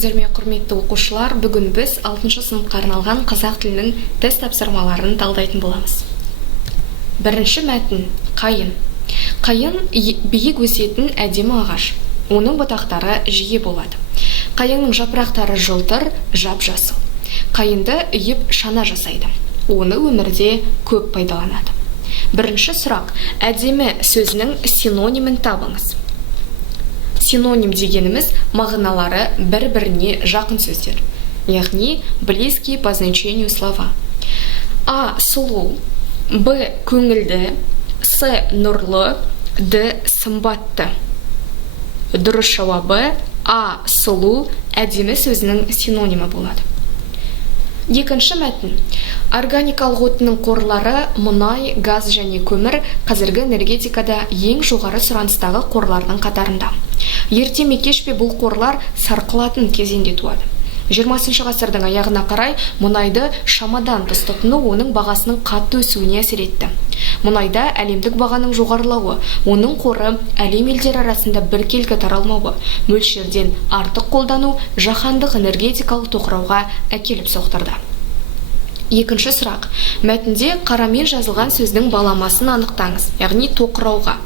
Құрметті оқушылар, бүгін біз 6-шы сыныпқа арналған қазақ тілінің тест тапсырмаларын талдайтын боламыз. Бірінші мәтін қайын. Қайын биік өсетін әдемі ағаш. Оның бұтақтары жиі болады. Қайынның жапырақтары жылтыр, жап-жасыл. Қайынды үйіп шана жасайды. Оны өмірде көп пайдаланады. Бірінші сұрақ: әдемі сөзінің синонимін табыңыз. Синоним дегеніміз мағыналары бір-біріне жақын сөздер. Яғни близкие по значению слова. А. Сұлу, Б. Көңілді, С. Нұрлы, Д. Сымбатты. Дұрыс жауабы А. Сұлу әдемі сөзінің синонимі болады. Екінші мәтін. Органикалық отынның қорлары мұнай, газ және көмір қазіргі энергетикада ең жоғары сұраныстағы қорлардың қатарында. Ерте ме кеш пе бұл қорлар сарқылатын кезеңде туады. 20 ғасырдың аяғына қарай мұнайды шамадан тыс тұтыну оның бағасының қатты өсуіне әсер етті. Мұнайда әлемдік бағаның жоғарылауы, оның қоры әлем елдері арасында біркелкі таралмауы, мөлшерден артық қолдану жаһандық энергетикалық тоқырауға әкеліп соқтырды. Екінші сұрақ: мәтінде қарамен жазылған сөздің баламасын анықтаңыз, яғни тоқырауға.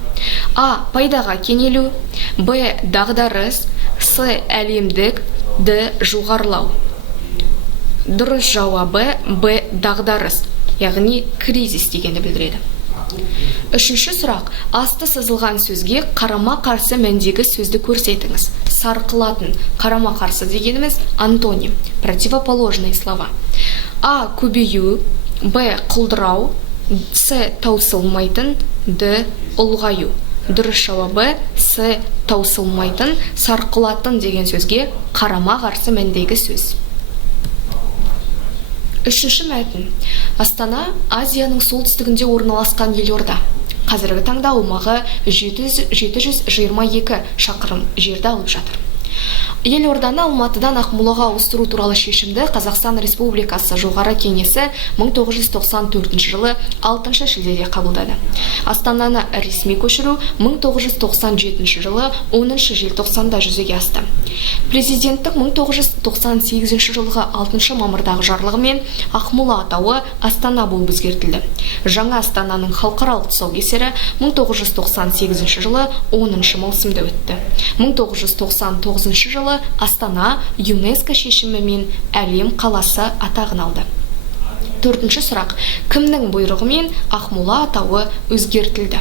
А. Пайдаға кенелу, Б. Дағдарыс, С. Әлемдік, Д. Жоғарылау. Дұрыс жауабы Б. Дағдарыс, яғни кризис дегенді білдіреді. Үшінші сұрақ: асты сызылған сөзге қарама-қарсы мәндегі сөзді көрсетіңіз. Сарқылатын, қарама-қарсы дегеніміз антоним, противоположные слова. А. Көбею, Б. Құлдырау, С. Таусылмайтын, Д. Ұлғаю. Дұрыс жауабы С. Таусылмайтын, сарқылатын деген сөзге қарама-қарсы мәндегі сөз. Үшінші мәтін. Астана Азияның солтүстігінде орналасқан елорда. Қазіргі таңда аумағы 722 шақырым жерді алып жатыр. Елорданы Алматыдан Ақмолаға ауыстыру туралы шешімді Қазақстан Республикасы жоғары кеңесі 1994 жылы 6 шілдеде қабылдады. Астананы ресми көшіру 1997 жылы 10 желтоқсанда жүзеге асты. Президенттік 1998 жылғы 6 мамырдағы жарлығымен Ақмола атауы Астана болып өзгертілді. Жаңа Астананың халықаралық тұсаукесері 1998 жылы 10 маусымда өтті. 1999 жылы Астана ЮНЕСКО шешімімен әлем қаласы атағын алды. Төртінші сұрақ: кімнің бұйрығымен Ақмола атауы өзгертілді?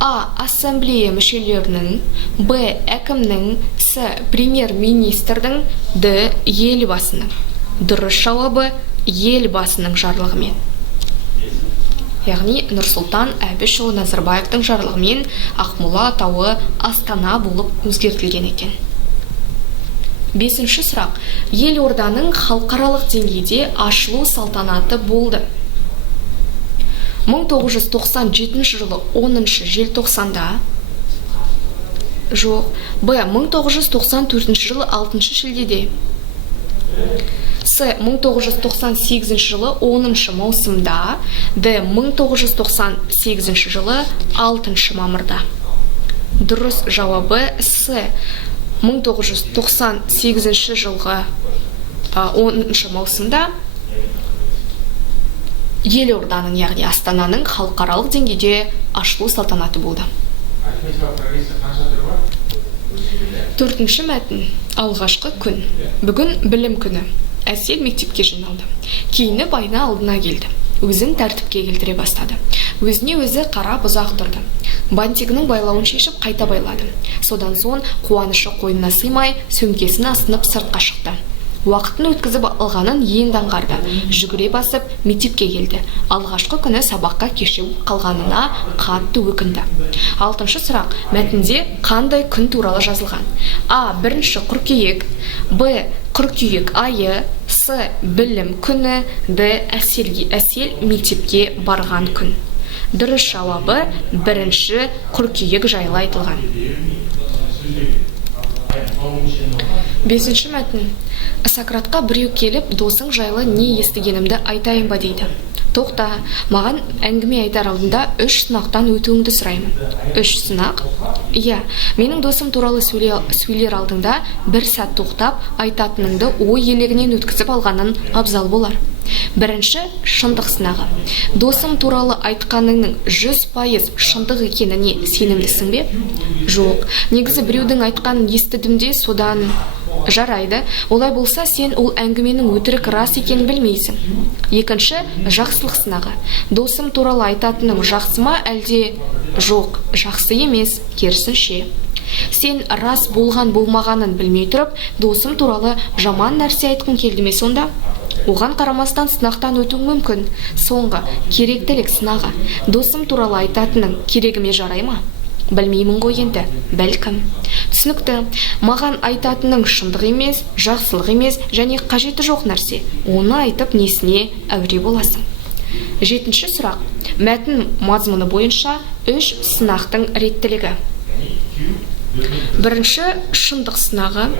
А. Ассамблея мүшелерінің, Б. Әкімнің, С. Премьер-министрдің, Д. Елбасының. Дұрыс жауабы елбасының жарлығымен. Яғни Нұрсұлтан Әбішұлы Назарбаевтың жарлығымен Ақмола атауы Астана болып өзгертілген екен. Бесінші сұрақ: елорданың халықаралық деңгейде ашылу салтанаты болды. 1997 жылы 10 желтоқсанда. Жоқ. Б. 1994 жылы 6 шілдеде. С. 1998 жылы 10 маусымда. Д. 1998 жылы 6 мамырда. Дұрыс жауабы С. 1998 жылғы 10 маусымда елорданың, яғни Астананың халықаралық деңгейде ашылу салтанаты болды. Төртінші мәтін. Алғашқы күн. Бүгін білім күні. Әсел мектепке жиналды. Киініп айна алдына келді. Өзін тәртіпке келтіре бастады. Өзіне өзі қарап ұзақ тұрды. Бантигінің байлауын шешіп қайта байлады. Содан соң қуанышы қойнына сыймай сөмкесін асынып сыртқа шықты. Уақытын өткізіп алғанын енді аңғарды. Жүгіре басып мектепке келді. Алғашқы күні сабаққа кешігіп қалғанына қатты өкінді. Алтыншы сұрақ: мәтінде қандай күн туралы жазылған? А. 1 қыркүйек, Б. Қыркүйек айы, С. Білім күні, Д. Әсел мектепке барған күн. Дұрыс жауабы 1 қыркүйек жайлы айтылған. Бесінші мәтін. Сократқа біреу келіп, досың жайлы не естігенімді айтайын ба дейді. Тоқта, маған әңгіме айтар алдында 3 сынақтан өтуіңді сұраймын. 3 сынақ? Иә, менің досым туралы сөйлер алдында бір сәт тоқтап, айтатыныңды ой елегінен өткізіп алғанын абзал болар. Бірінші, шындық сынағы. Досым туралы айтқаныңның 100% шындық екеніне сенімдісің бе? Жоқ, негізі біреудің айтқанын естідім де, содан жарайды. Олай болса, сен ол әңгіменің өтірік рас екенін білмейсің. Екінші, жақсылық сынағы. Досым туралы айтатының жақсы ма, әлде жоқ, жақсы емес, керісінше. Сен рас болмағанын білмей тұрып, досым туралы жаман нәрсе айтқың келді ме сонда? Оған қарамастан сынақтан өтуің мүмкін. Соңғы, керектілік сынағы. Досым туралы айтатының керегіме жарай ма? Білмеймін ғой енді, бәлкім. Түсінікті, маған айтатының шындық емес, жақсылық емес және қажеті жоқ нәрсе. Оны айтып несіне әуре боласың. 7-ші сұрақ. Мәтін мазмұны бойынша 3 сынақтың реттілігі. Бірінші, шындық сынағы.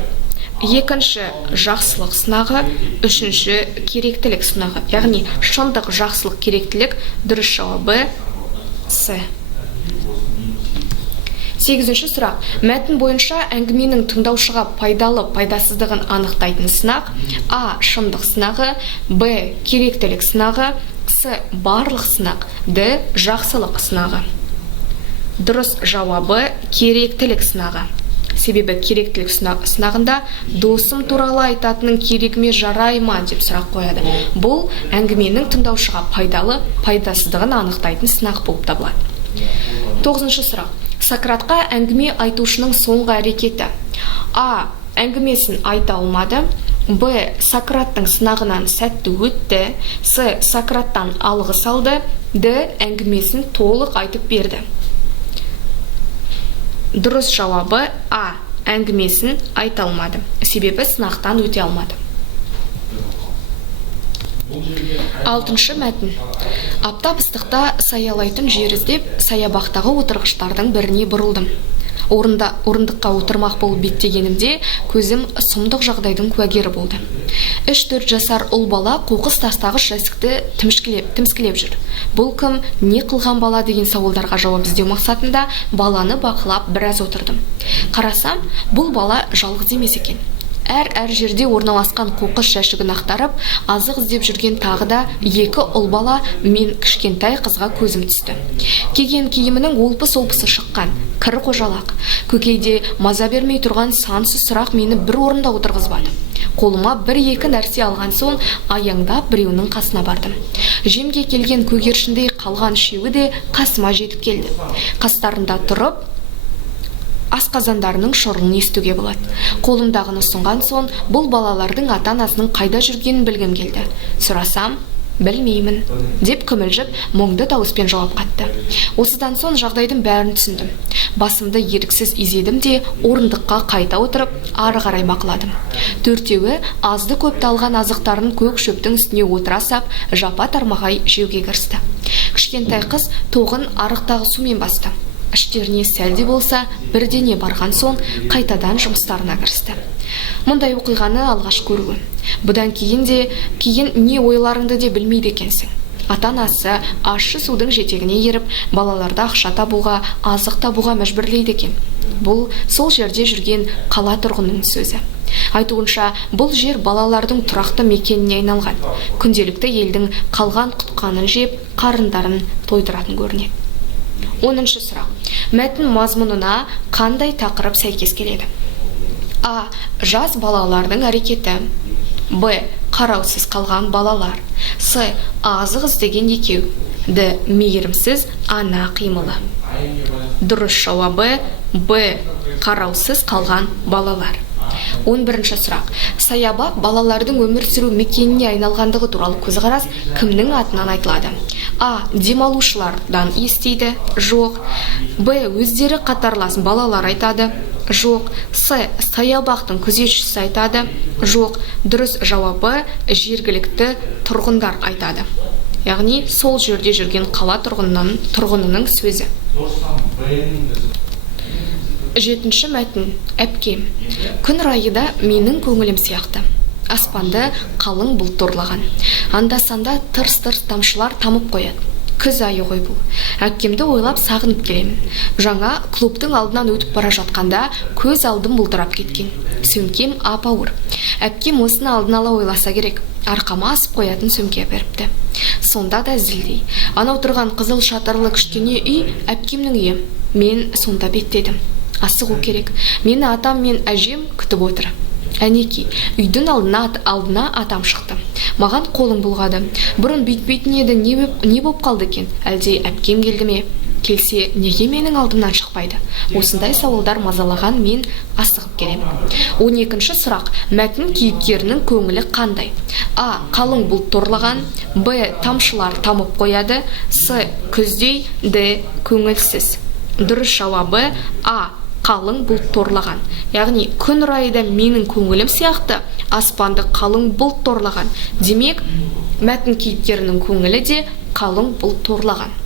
Екінші, жақсылық сынағы. Үшінші, керектілік сынағы. Яғни, шындық, жақсылық, керектілік. Дұрыс жауабы С. 8-ші сұрақ. Мәтін бойынша әңгіменің тыңдаушыға пайдалы, пайдасыздығын анықтайтын сынақ. А. Шындық сынағы. Б. Керектілік сынағы. С. Барлық сынақ. Д. Жақсылық сынағы. Дұрыс жауабы керектілік сынағы. Себебі керектілік сынағында досым туралы айтатының керегіме жарай ма деп сұрақ қояды. Бұл әңгіменің тыңдаушыға пайдалы, пайдасыздығын анықтайтын сынақ болып табылады. 9-ші сұрақ. Сократқа әңгіме айтушының соңғы әрекеті. А. Әңгімесін айта алмады. Б. Сократтың сынағынан сәтті өтті. С. Сократтан алғыс алды. Д. Әңгімесін толық айтып берді. Дұрыс жауабы А. Әңгімесін айта алмады. Себебі сынақтан өте алмады. 6-шы мәтін. Аптап ыстықта саялайтын жер іздеп, саябақтағы отырғыштардың біріне бұрылдым. Орындыққа отырмақ болып беттегенімде көзім сұмдық жағдайдың куәгері болды. 3-4 жасар ұл бала қоқыс тастағыш жәшікті тіміскілеп жүр. Бұл кім, не қылған бала деген сауалдарға жауап іздеу мақсатында баланы бақылап біраз отырдым. Қарасам, бұл бала жалғыз емес екен. Әр жерде орналасқан қоқыс жәшігін ақтарып, азық іздеп жүрген тағы да 2 ұл бала мен кішкентай қызға көзім түсті. Киген киімінің олпы-солпысы шыққан, кір қожалақ. Көкейде маза бермей тұрған сансыз сұрақ мені бір орында отырғызбады. Қолыма 1-2 нәрсе алған соң аяңдап біреуінің қасына бардым. Жемге келген көгершіндей қалған үшеуі де қасыма жетіп келді. Қастарында тұрып, асқазандарының шұрылын естуге болады. Қолымдағыны ұсынған соң, бұл балалардың ата-анасының қайда жүргенін білгім келді. Сұрасам, білмеймін, деп күмілжіп, мұңды дауыспен жауап қатты. Осыдан соң жағдайдың бәрін түсіндім. Басымды еріксіз изедім де, орындыққа қайта отырып, ары қарай бақыладым. 4-еуі азды көпті алған азықтарын көк шөптің үстіне отыра сап, жапа тармағай жеуге кірісті. Кішкентай қыз тоғын арықтағы сумен басты. Іштеріне сәлде болса, бірдене барған соң қайтадан жұмыстарына кірісті. Мұндай оқиғаны алғаш көруі. Бұдан кейін не ойларыңды де білмейді екенсің. Ата-анасы ащы судың жетегіне еріп, балаларды ақша табуға, азық табуға мәжбүрлейді екен. Бұл сол жерде жүрген қала тұрғынының сөзі. Айтуынша, бұл жер балалардың тұрақты мекеніне айналған. Күнделікті елдің қалған құтқанын жеп, қарындарын тойдыратын көрінеді. 10-шы сұрақ. Мәтін мазмұнына қандай тақырып сәйкес келеді? А. Жас балалардың әрекеті. Б. Қараусыз қалған балалар. С. Азық іздеген екеу. Д. Мейірімсіз ана қимылы. Дұрыс жауабы Б. Қараусыз қалған балалар. 11-ші сұрақ. Саябақ балалардың өмір сүру мекеніне айналғандығы туралы көзқарас кімнің атынан айтылады? А. Демалушылардан естиді? Жоқ. Б. Өздері қатарлас балалар айтады? Жоқ. С. Саябақтың күзетшісі айтады? Жоқ. Дұрыс жауабы жергілікті тұрғындар айтады. Яғни сол жерде жүрген қала тұрғынының сөзі. 7-ші мәтін. Әпкем. Күн райы да менің көңілім сияқты. аспанды қалың бұлт торлаған. Анда-санда тырс-тырс тамшылар тамып қояды. Күз айы ғой бұл. Әпкемді ойлап сағынып келемін. Жаңа клубтың алдынан өтіп бара жатқанда көз алдым бұлдырап кеткен. Сөмкем ап-ауыр. Әпкем осыны алдын ала ойласа керек. Арқама асып қоятын сөмке беріпті. Сонда да зілдей. Анау тұрған қызыл шатырлы кішкене үй әпкемнің үйі. Мен сонда беттедім. Асығу керек. Мені атам мен әжем күтіп отыр. Әнеки, үйдің алдына атам шықты. Маған қолың бұлғады. Бұрын бүйтпейтін еді, не боп қалды екен? Әлде әпкем келді ме? Келсе, неге менің алдымнан шықпайды? Осындай сауалдар мазалаған мен асығып келемін. 12-ші сұрақ. Мәтін кейіпкерінің көңілі қандай? А. Қалың бұлт торлаған. Б. Тамшылар тамып қояды. С. Күздей. Д. Көңілсіз. Дұрыс жауабы А. Қалың бұлт торлаған. Яғни күн райы менің көңілім сияқты аспанды қалың бұлт торлаған. Демек, мәтін кейіпкерінің көңілі де қалың бұлт торлаған.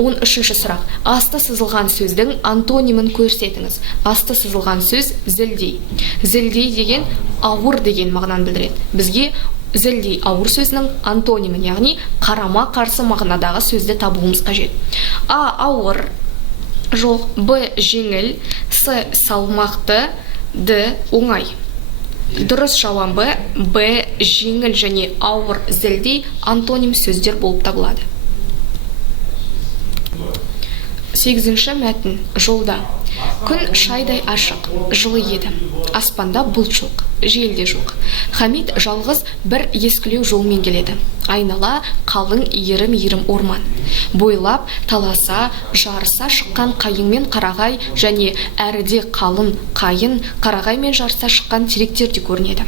13-ші сұрақ. Асты сызылған сөздің антонимін көрсетіңіз. Асты сызылған сөз зілдей. Зілдей деген ауыр деген мағынаны білдіреді. Бізге зілдей ауыр сөзінің антонимін, яғни қарама қарсы мағынадағы сөзді табуымыз қажет. А. Ауыр. Жоқ. Б. Жеңіл. С. Салмақты. Д. Оңай. Дұрыс жауабы Б. Жеңіл және ауыр, зілдей антоним сөздер болып табылады. 8-ші мәтін. Жолда. Күн шайдай ашық, жылы еді. Аспанда бұлт жоқ, жел де жоқ. Хамит жалғыз бір ескілеу жолмен келеді. Айнала қалың ерім-ерім орман. Бойлап, таласа, жарыса шыққан қайың мен қарағай және әріде қалың қайын, қарағай мен жарыса шыққан теректер де көрінеді.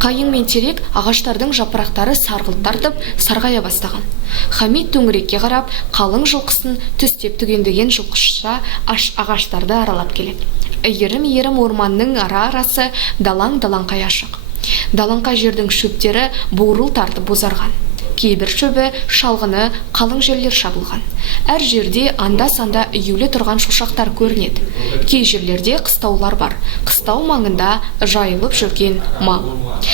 Қайың мен терек ағаштардың жапырақтары сарғылт тартып, сарғая бастаған. Хамит төңірекке қарап, қалың жылқысын түстеп түгендеген жылқыша ағаштарды аралап келеді. Ерім-ерім орманның ара-арасы далаң-далаңқай ашық. Далаңқай жердің шөптері буырыл тартып бозарған. Кейбір шөбі, шалғыны, қалың жерлер шабылған. Әр жерде анда-санда үйеулі тұрған шошақтар көрінеді. Кей жерлерде қыстаулар бар. Қыстау маңында жайылып жүрген мал.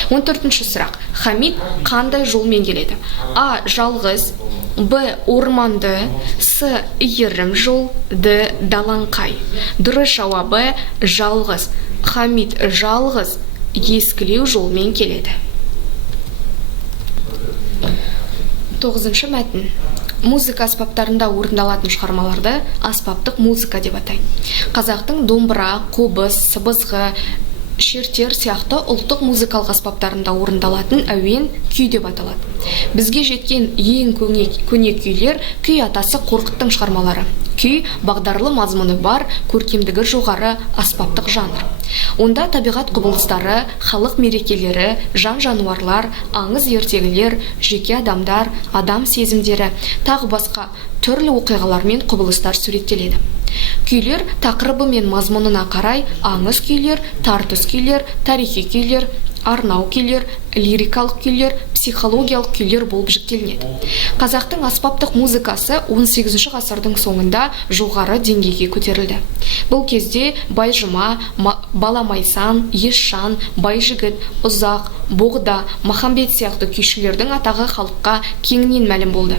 14-ші сұрақ. Хамит қандай жолмен келеді? А. Жалғыз. Б. Орманды. С. Ерім жол. Д. Далаңқай. Дұрыс жауабы жалғыз. Хамит жалғыз ескілеу жолмен келеді. 9-ші мәтін. Музыка аспаптарында орындалатын шығармаларды аспаптық музыка деп атайды. Қазақтың домбыра, қобыз, сыбызғы, шертер сияқты ұлттық музыкалық аспаптарында орындалатын әуен күй деп аталады. Бізге жеткен ең көне күйлер күй атасы Қорқыттың шығармалары. Күй бағдарлы мазмұны бар, көркемдігі жоғары аспаптық жанр. Онда табиғат құбылыстары, халық мерекелері, жан-жануарлар, аңыз ертегілер, жеке адамдар, адам сезімдері, тағы басқа түрлі оқиғалар мен құбылыстар суреттеледі. Күйлер тақырыбы мен мазмұнына қарай аңыз күйлер, тартыс күйлер, тарихи күйлер, арнау күйлер, лирикалық күйлер, психологиялық күйлер болып жіктелінеді. Қазақтың аспаптық музыкасы 18 ғасырдың соңында жоғары деңгейге көтерілді. Бұл кезде Байжыма, Баламайсан, Есшан, Байжігіт, Ұзақ, Боғда, Махамбет сияқты күйшілердің атағы халыққа кеңінен мәлім болды.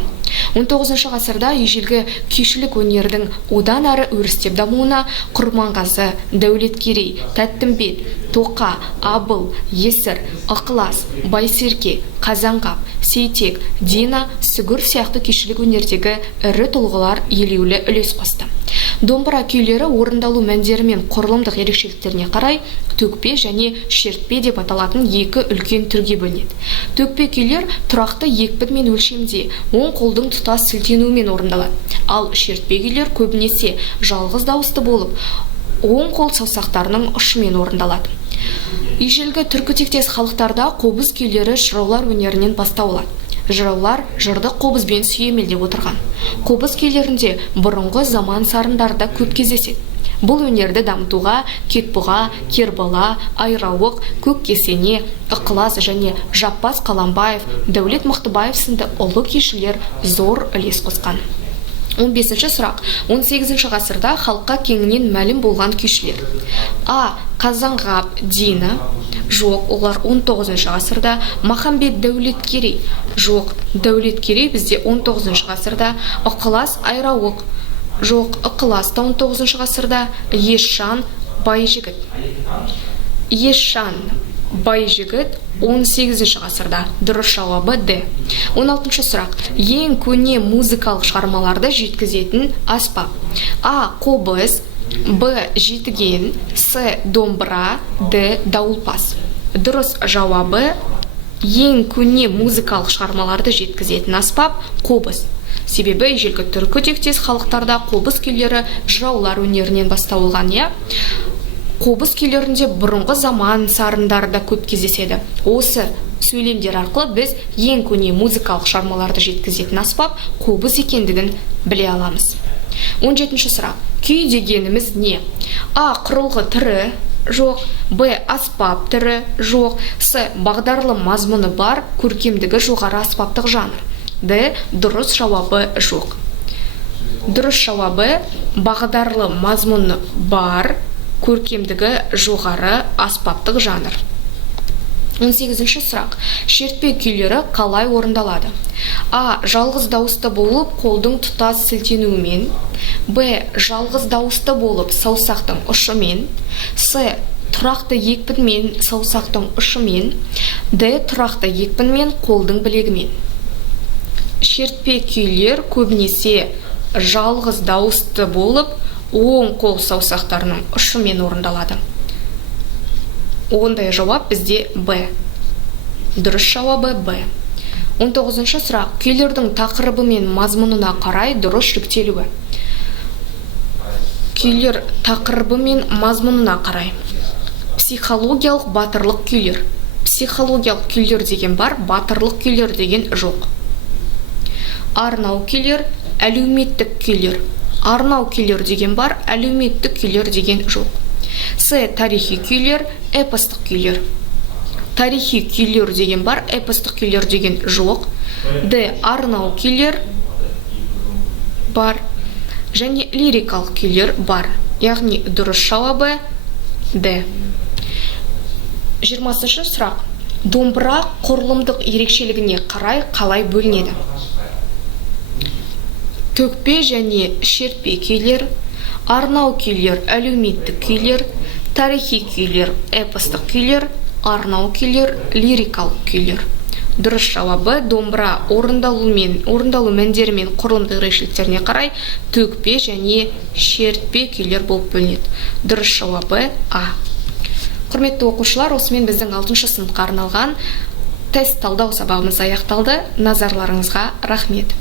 19 ғасырда ежелгі күйшілік өнердің одан әрі өрістеп дамуына Құрманғазы, Дәулеткерей, Тәттімбет, Тоқа, Абыл, Есір, Ықылас, Байсерке, Қазанғап, Сейтек, Дина, Сүгір сияқты күйшілік өнердегі ірі тұлғалар елеулі үлес қосты. Домбыра күйлері орындалу мәндері мен құрылымдық ерекшеліктеріне қарай төкпе және шертпе деп аталатын екі үлкен түрге бөлінеді. Төкпе күйлер тұрақты екпін мен өлшемде, оң қолдың тұтас сілтенуімен орындалады. Ал шертпе күйлер көбінесе жалғыз дауысты болып, оң қол саусақтарының ұшымен орындалады. Ежелгі түркі тектес халықтарда қобыз күйлері жыраулар өнерінен бастау алады. Жыраулар жырды қобызбен сүйемелдеп отырған. Қобыз күйлерінде бұрынғы заман сарындарда көп кездеседі. Бұл өнерді дамытуға Кетбұға, Кербала, Айрауық, Көккесене, Ықылас және Жаппас Қаламбаев, Дәулет Мықтыбаев сынды ұлы күйшілер зор үлес қосқан. 15-ші сұрақ. 18 ғасырда халыққа кеңінен мәлім болған күйшілер. А. Қазанғап, Дина. Жоқ, олар 19 ғасырда. Махамбет Дәулеткерей. Жоқ, Дәулеткерей бізде 19 ғасырда. Ықылас Айрауық. Жоқ, Ықылас та 19 ғасырда. Есжан Байжігіт. Есжан Байжігіт 18 ғасырда. Дұрыс жауабы Д. 16 сұрақ. Ең көне музыкалық шығармаларды жеткізетін аспап. А. Қобыз. Б. Жетіген. С. Домбыра. Д. Дауылпаз. Дұрыс жауабы ең көне музыкалық шығармаларды жеткізетін аспап қобыз. Себебі ежелгі түркі тектес халықтарда қобыз күйлері жыраулар өнерінен басталған, иә. Қобыз күйлерінде бұрынғы заман сарындарда көп кездеседі. Осы сөйлемдер арқылы біз ең көне музыкалық шығармаларды жеткізетін аспап қобыз екендігін біле аламыз. 17 сұрақ. Күй дегеніміз не? А. Құрылғы түрі. Жоқ. Б. Аспап түрі. Жоқ. С. Бағдарлы мазмұны бар, көркемдігі жоғары аспаптық жанр. Д. Дұрыс жауабы жоқ. Дұрыс жауабы бағдарлы мазмұны бар, көркемдігі жоғары аспаптық жанр. 18 сұрақ. Шертпе күйлері қалай орындалады? А. Жалғыз дауысты болып, қолдың тұтас сілтенуімен. Б. Жалғыз дауысты болып, саусақтың ұшымен. С. Тұрақты екпінмен, саусақтың ұшымен. Д. Тұрақты екпінмен, қолдың білегімен. Шертпе күйлер көбінесе жалғыз дауысты болып, оң қол саусақтарының ұшымен орындалады. Ондай жауап бізде Б. Дұрыс жауабы Б. 19 сұрақ. Күйлердің тақырыбы мен мазмұнына қарай дұрыс жіктелуі. Күйлер тақырыбы мен мазмұнына қарай. Психологиялық батырлық күйлер. Психологиялық күйлер деген бар, батырлық күйлер деген жоқ. Арнау күйлер, әлеуметтік күйлер. Арнау күйлер деген бар, әлеуметтік күйлер деген жоқ. С. Тарихи күйлер, эпостық күйлер. Тарихи күйлер деген бар, эпостық күйлер деген жоқ. Д. Арнау күйлер бар, және лирикалық күйлер бар. Яғни дұрыс жауабы Д. 20 сұрақ. Домбыра құрылымдық ерекшелігіне қарай қалай бөлінеді? Төкпе және шертпе күйлер, арнау күйлер, әлеуметтік күйлер, тарихи күйлер, эпостық күйлер, арнау күйлер, лирикалық күйлер. Дұрыс жауабы домбыра орындалу мәндері мен құрылымдық ерекшеліктеріне қарай төкпе және шертпе күйлер болып бөлінеді. Дұрыс жауабы А. Құрметті оқушылар, осымен біздің 6 сыныпқа арналған тест талдау сабағымыз аяқталды. Назарларыңызға рахмет.